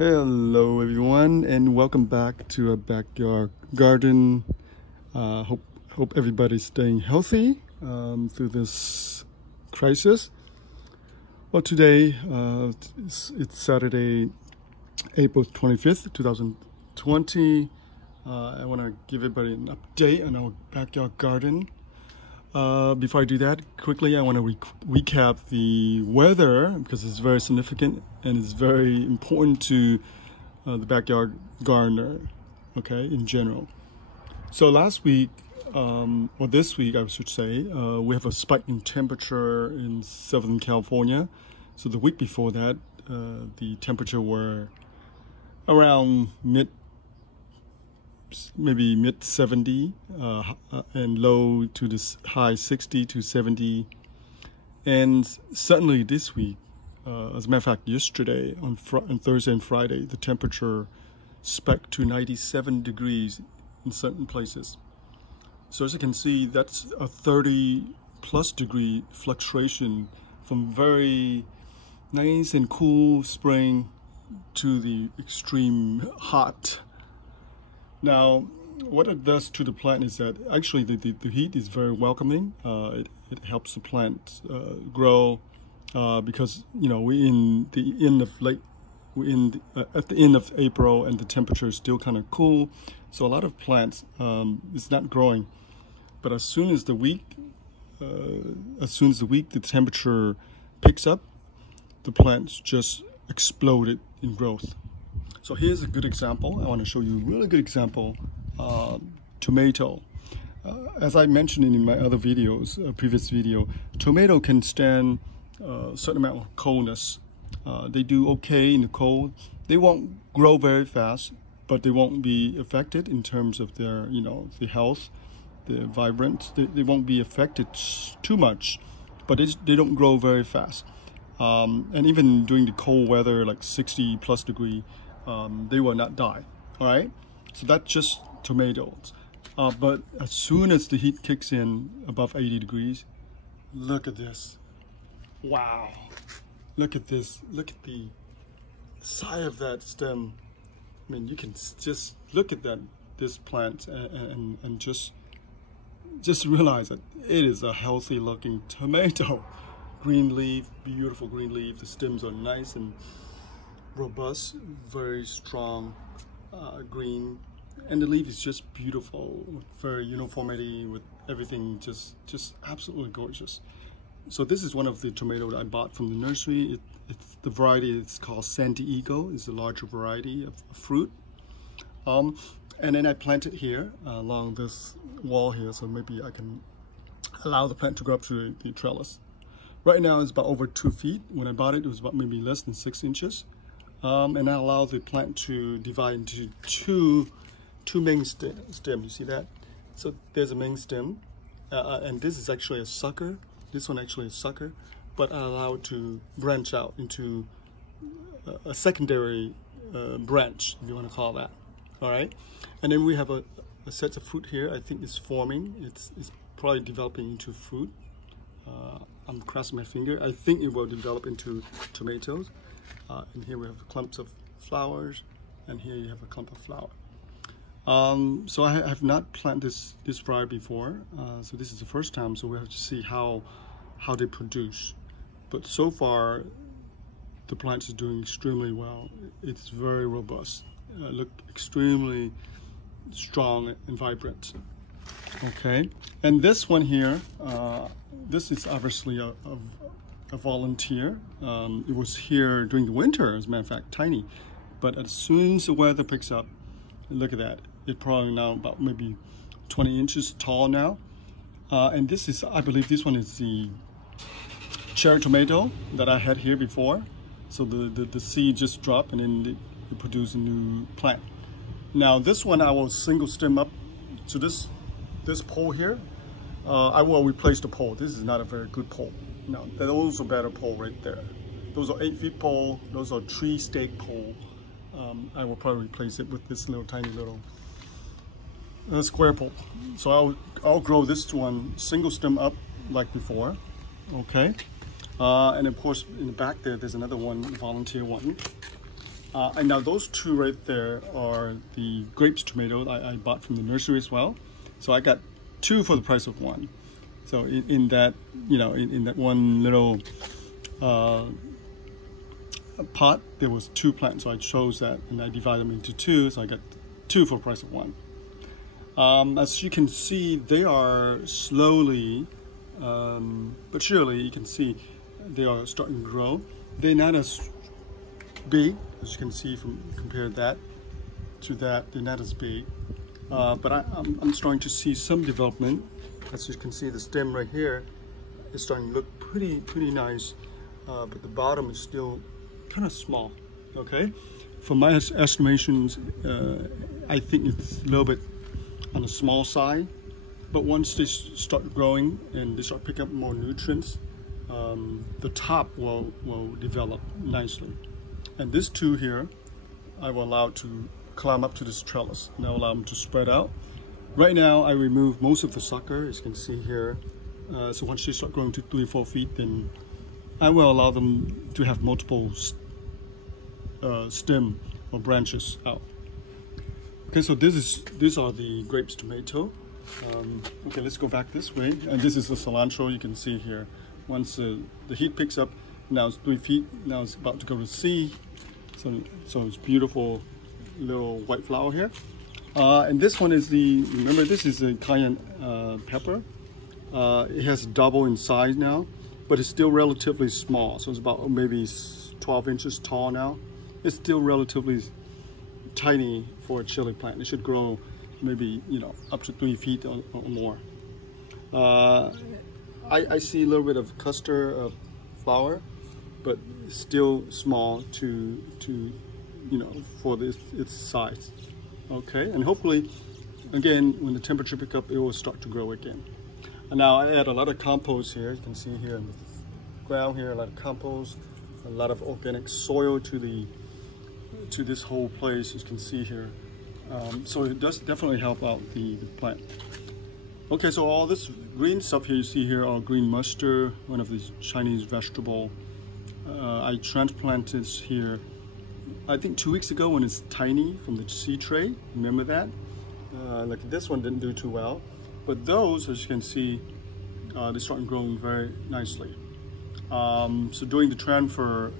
Hello everyone, and welcome back to a backyard garden. Hope everybody's staying healthy through this crisis. Well, today it's Saturday, April 25th, 2020. I want to give everybody an update on our backyard garden. Before I do that, quickly I want to recap the weather because it's very significant and it's very important to the backyard gardener, okay, in general. So last week, or this week I should say, we have a spike in temperature in Southern California. So the week before that, the temperature were around maybe mid 70 and low to the high 60 to 70, and suddenly this week, as a matter of fact yesterday on Thursday and Friday, the temperature spiked to 97 degrees in certain places. So as you can see, that's a 30+ degree fluctuation from very nice and cool spring to the extreme hot. Now, what it does to the plant is that actually the heat is very welcoming. It helps the plant grow because we're at the end of April and the temperature is still kind of cool. So a lot of plants it's not growing. But as soon as the week the temperature picks up, the plants just exploded in growth. So here's a good example. I want to show you a really good example. Tomato. As I mentioned in my other videos, previous video, tomato can stand a certain amount of coldness. They do okay in the cold. They won't grow very fast, but they won't be affected in terms of their, the health, the vibrance. They won't be affected too much, but they don't grow very fast. And even during the cold weather, like 60+ degree, they will not die. All right, so that's just tomatoes. But as soon as the heat kicks in above 80 degrees, look at this. Wow, look at this. Look at the side of that stem. I mean, you can just look at this plant and just realize that it is a healthy looking tomato. Green leaf, beautiful green leaf. The stems are nice and robust, very strong green, and the leaf is just beautiful, with very uniformity, with everything just absolutely gorgeous. So this is one of the tomatoes I bought from the nursery. It's the variety, it's called San Diego. It's a larger variety of fruit. And then I planted here along this wall here, so maybe I can allow the plant to grow up to the trellis. Right now it's about over 2 feet. When I bought it, it was about maybe less than 6 inches. And I allow the plant to divide into two main stems. You see that? So there's a main stem, and this is actually a sucker. This one actually is a sucker, but I allow it to branch out into a secondary branch, if you want to call that. All right, and then we have a set of fruit here. I think it's forming. It's probably developing into fruit. I'm crossing my finger. I think it will develop into tomatoes. And here we have clumps of flowers, and here you have a clump of flower. So I have not planted this variety before, so this is the first time. So we have to see how they produce. But so far, the plant is doing extremely well. It's very robust. Look extremely strong and vibrant. Okay, and this one here, this is obviously a volunteer. It was here during the winter, as a matter of fact, tiny. But as soon as the weather picks up, look at that. It's probably now about maybe 20 inches tall now. And this is, I believe this one is the cherry tomato that I had here before. So the seed just dropped and then it produced a new plant. Now this one I will single stem up to this pole here. I will replace the pole. This is not a very good pole. No, those are better pole right there. Those are 8-foot pole. Those are 3-stake pole. I will probably replace it with this tiny little square pole. So I'll grow this one single stem up like before. Okay, and of course in the back there's another one, volunteer one. And now those two right there are the grapes tomato I bought from the nursery as well. So I got two for the price of one. So in that, you know, in that one little pot, there was two plants. So I chose that and I divided them into two. So I got two for the price of one. As you can see, they are slowly, but surely you can see they are starting to grow. They're not as big, as you can see from compare that to that. They're not as big, but I'm starting to see some development. As you can see, the stem right here is starting to look pretty nice, but the bottom is still kind of small. Okay, from my estimations, I think it's a little bit on the small side, but once they start growing and they start picking up more nutrients, the top will develop nicely. And this two here, I will allow to climb up to this trellis, and I'll allow them to spread out. Right now, I remove most of the sucker, as you can see here. So once they start growing to 3 or 4 feet, then I will allow them to have multiple stem or branches out. Okay, so these are the grapes tomato. Okay, let's go back this way. And this is the cilantro. You can see here. Once the heat picks up, now it's 3 feet. Now it's about to go to seed. So it's beautiful little white flower here. And this one is remember this is a cayenne pepper. It has double in size now, but it's still relatively small. So it's about maybe 12 inches tall now. It's still relatively tiny for a chili plant. It should grow maybe, you know, up to 3 feet or more. I see a little bit of cluster flower, but still small to you know, for its size. Okay, and hopefully, again, when the temperature pick up, it will start to grow again. And now I add a lot of compost here. You can see here in the ground here, a lot of compost, a lot of organic soil to this whole place, as you can see here. So it does definitely help out the plant. Okay, so all this green stuff here you see here are green mustard, one of these Chinese vegetable. I transplanted here, I think 2 weeks ago when it's tiny from the seed tray. Remember that? Like this one didn't do too well, but those, as you can see, they started growing very nicely. So during the transfer,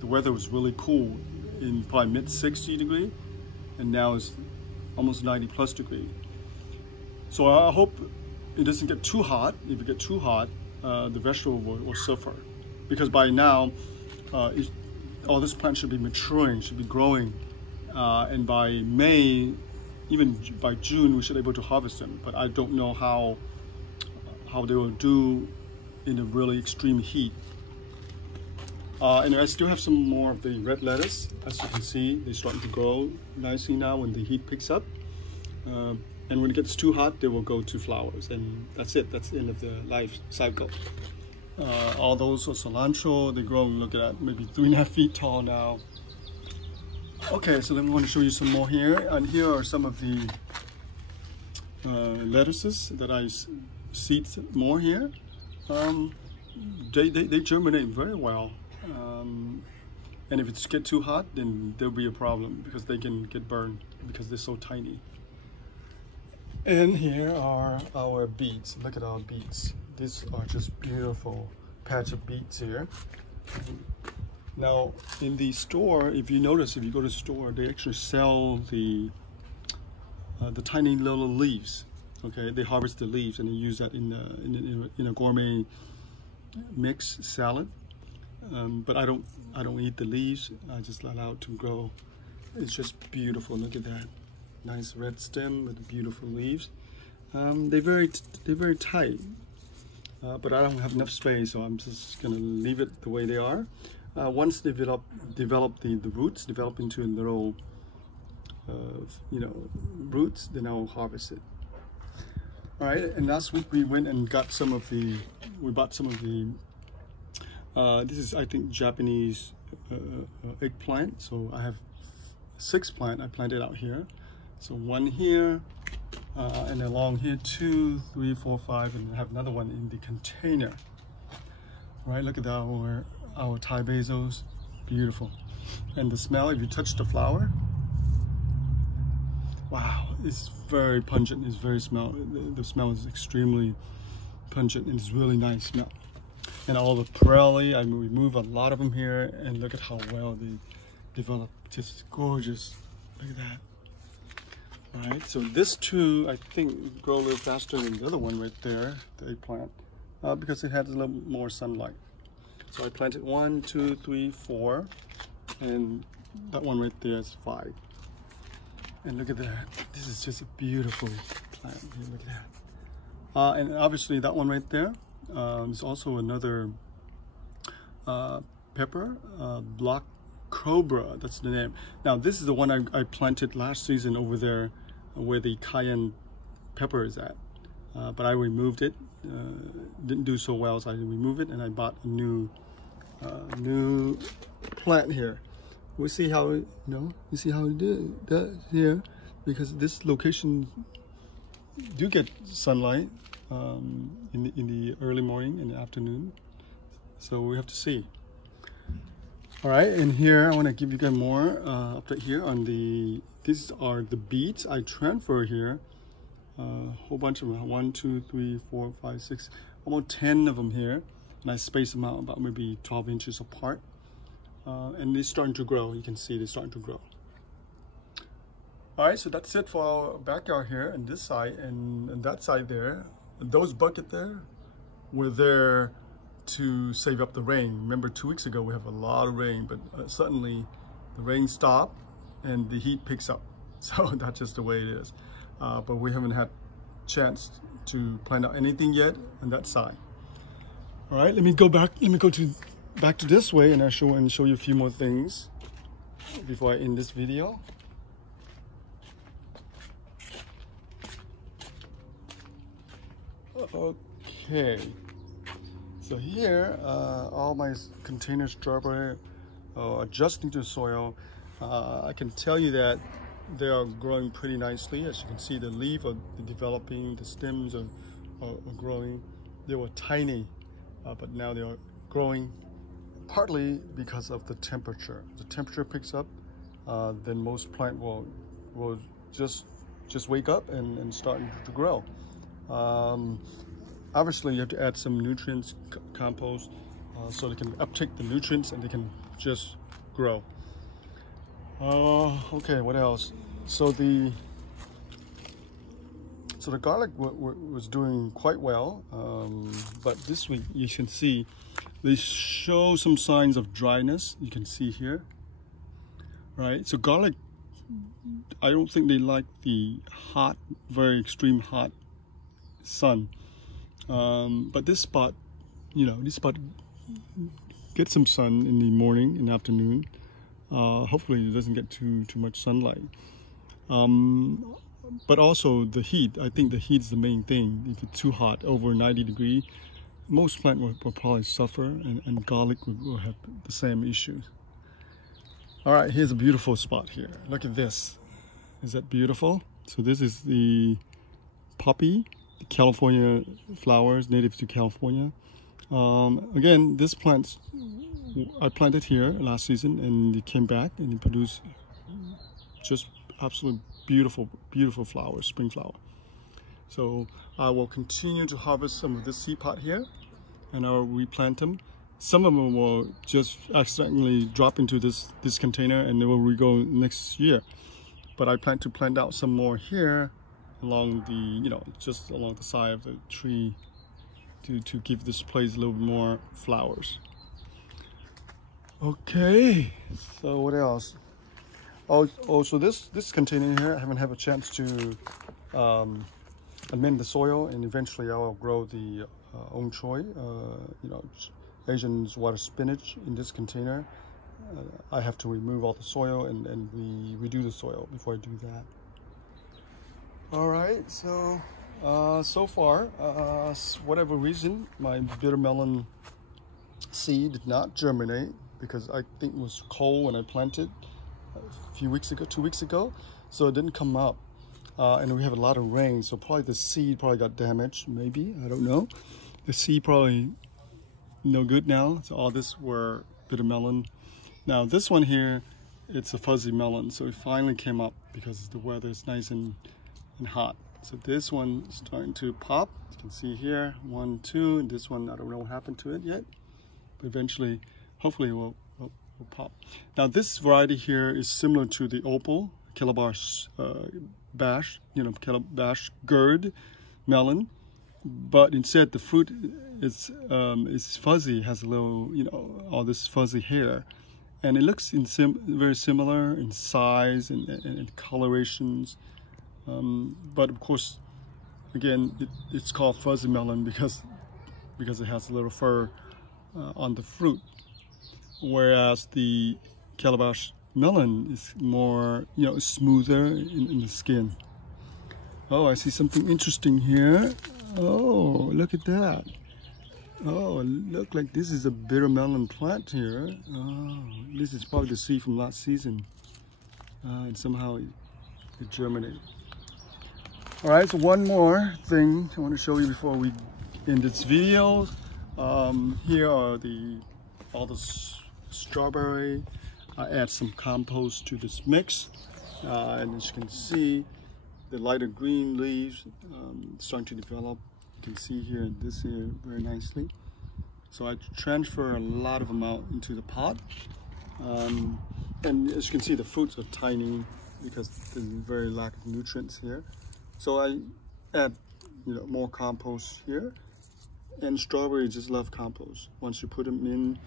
the weather was really cool, in probably mid 60 degree, and now it's almost 90 plus degree. So I hope it doesn't get too hot. If it gets too hot, the vegetable will suffer, because by now all this plant should be maturing, should be growing, and by May, even by June, we should be able to harvest them. But I don't know how they will do in a really extreme heat. And I still have some more of the red lettuce. As you can see, they're starting to grow nicely now when the heat picks up. And when it gets too hot, they will go to flowers, and that's it. That's the end of the life cycle. All those are cilantro. They're growing, look at that, maybe 3.5 feet tall now. Okay, so then we want to show you some more here. And here are some of the lettuces that I seed more here. They germinate very well. And if it gets too hot, then there'll be a problem, because they can get burned because they're so tiny. And here are our beets. Look at our beets. These are just beautiful patch of beets here. Now in the store, if you notice, if you go to the store, they actually sell the tiny little leaves. Okay, they harvest the leaves and they use that in a gourmet mix salad. But I don't eat the leaves. I just allow it to grow. It's just beautiful. Look at that. Nice red stem with beautiful leaves. They're very tight, but I don't have enough space, so I'm just gonna leave it the way they are. Once they develop the roots, develop into little you know, roots, then I'll harvest it. All right, and last week we went and got some of the, this is, I think, Japanese eggplant. So I have 6 plants I planted out here. So 1 here, and along here 2, 3, 4, 5, and I have another one in the container. All right, look at our Thai basils, beautiful. And the smell, if you touch the flower, wow, it's very pungent. It's very the smell is extremely pungent, and it's really nice smell. And all the Pirelli, I remove a lot of them here, and look at how well they develop. Just gorgeous. Look at that. All right, so this too, I think, grow a little faster than the other one right there, the eggplant, because it has a little more sunlight. So I planted 1, 2, 3, 4, and that one right there is 5. And look at that. This is just a beautiful plant. Here, look at that. And obviously that one right there is also another pepper, Black Cobra, that's the name. Now this is the one I planted last season over there where the cayenne pepper is at. But I removed it. Didn't do so well, so I removed it, and I bought a new plant here. We'll see how it, you see how it does here, because this location do get sunlight in the early morning and the afternoon, so we have to see. All right, and here I want to give you guys more update here on these are the beets I transfer here. A whole bunch of them, 1, 2, 3, 4, 5, 6, almost 10 of them here, and I space them out about maybe 12 inches apart. And they're starting to grow. You can see they're starting to grow. All right, so that's it for our backyard here, and this side and that side there. Those buckets there were there to save up the rain. Remember 2 weeks ago we have a lot of rain, but suddenly the rain stopped and the heat picks up. So that's just the way it is. But we haven't had chance to plant out anything yet on that side. All right, let me go back. Let me go back to this way, and I'll show you a few more things before I end this video. Okay, so here all my container strawberry are adjusting to the soil. I can tell you that they are growing pretty nicely. As you can see, the leaves are developing, the stems are growing. They were tiny, but now they are growing, partly because of the temperature. The temperature picks up, then most plant will just wake up and start to grow. Obviously, you have to add some nutrients, compost, so they can uptake the nutrients and they can just grow. Okay, what else? So the garlic was doing quite well, but this week you can see they show some signs of dryness. You can see here, right? So garlic, I don't think they like the hot, very extreme hot sun. But this spot, this spot gets some sun in the morning and afternoon. Hopefully it doesn't get too much sunlight. But also the heat. I think the heat is the main thing. If it's too hot, over 90 degrees, most plants will probably suffer, and garlic will have the same issues. All right, here's a beautiful spot here. Look at this. Is that beautiful? So this is the poppy, the California flowers, native to California. Again, this plant I planted here last season, and it came back and it produced just absolutely beautiful flowers, spring flower. So I will continue to harvest some of this seed pot here, and I will replant them. Some of them will just accidentally drop into this container, and they will regrow next year. But I plan to plant out some more here along the, just along the side of the tree to give this place a little bit more flowers. Okay, so what else? So this container here, I haven't had a chance to amend the soil, and eventually I will grow the ong choy, Asian water spinach in this container. I have to remove all the soil and redo the soil before I do that. All right, so so far, whatever reason, my bitter melon seed did not germinate, because I think it was cold when I planted a few weeks ago, 2 weeks ago, so it didn't come up. And we have a lot of rain, so probably the seed got damaged, maybe, I don't know. The seed probably no good now. So all this were bitter melon, Now this one here, it's a fuzzy melon, so it finally came up because the weather is nice and hot. So this one is starting to pop. You can see here, 1, 2, and this one, I don't know what happened to it yet, but eventually, hopefully it will pop. Now this variety here is similar to the opal, calabash bash, calabash gourd melon, but instead the fruit is fuzzy, has a little, all this fuzzy hair. And it looks very similar in size and colorations. But of course, again, it's called fuzzy melon because it has a little fur on the fruit. Whereas the calabash melon is more, smoother in the skin. Oh, I see something interesting here. Oh, look at that. Oh, look like this is a bitter melon plant here. Oh, this is probably the seed from last season. And somehow it germinated. All right, so one more thing I want to show you before we end this video. Here are all the strawberry. I add some compost to this mix. And as you can see, the lighter green leaves starting to develop. You can see here and this here very nicely. So I transfer a lot of them out into the pot. And as you can see, the fruits are tiny because there's very lack of nutrients here. So I add more compost here. And strawberries just love compost. Once you put them in,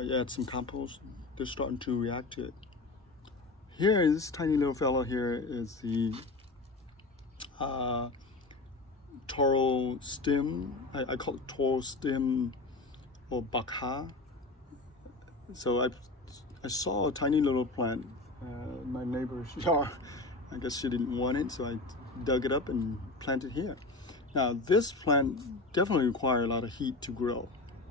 you add some compost, they're starting to react to it. Here, this tiny little fellow here is the toro stem. I call it toro stem or bakha. So I saw a tiny little plant in my neighbor's yard. I guess she didn't want it, so I dug it up and planted here. Now this plant definitely requires a lot of heat to grow,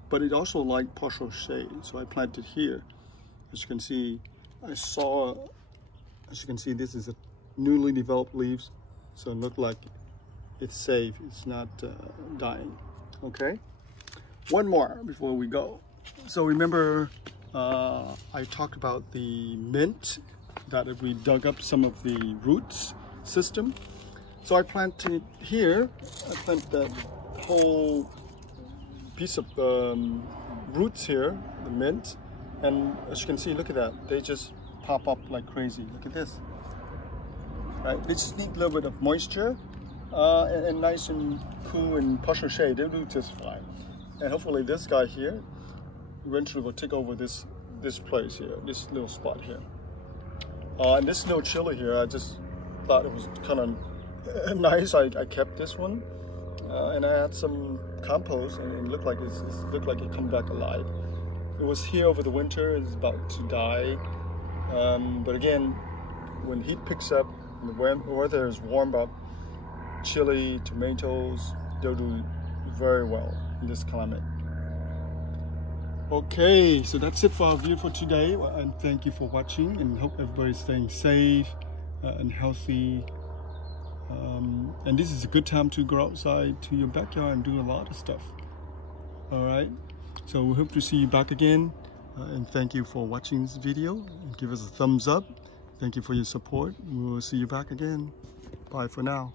but it also likes partial shade, so I planted here. As you can see, as you can see, this is a newly developed leaves, so it looked like it's safe, it's not dying. Okay, one more before we go. So remember I talked about the mint, that if we dug up some of the roots system. So I planted here, I planted that whole piece of roots here, the mint, and as you can see, look at that, they just pop up like crazy. Look at this. Right? They just need a little bit of moisture and nice and cool and partial shade. They'll do just fine. And hopefully this guy here eventually will take over this place here, this little spot here. And this little chili here, I just thought it was kind of nice. I kept this one and I had some compost, and it looked like it come back alive. It was here over the winter. It's about to die, but again, when heat picks up and the weather is warm up, chili, tomatoes, they'll do very well in this climate. Okay, so that's it for our video for today, and thank you for watching, and hope everybody's staying safe and healthy. And this is a good time to go outside to your backyard and do a lot of stuff. All right, so we hope to see you back again, and thank you for watching this video. Give us a thumbs up. Thank you for your support. We will see you back again. Bye for now.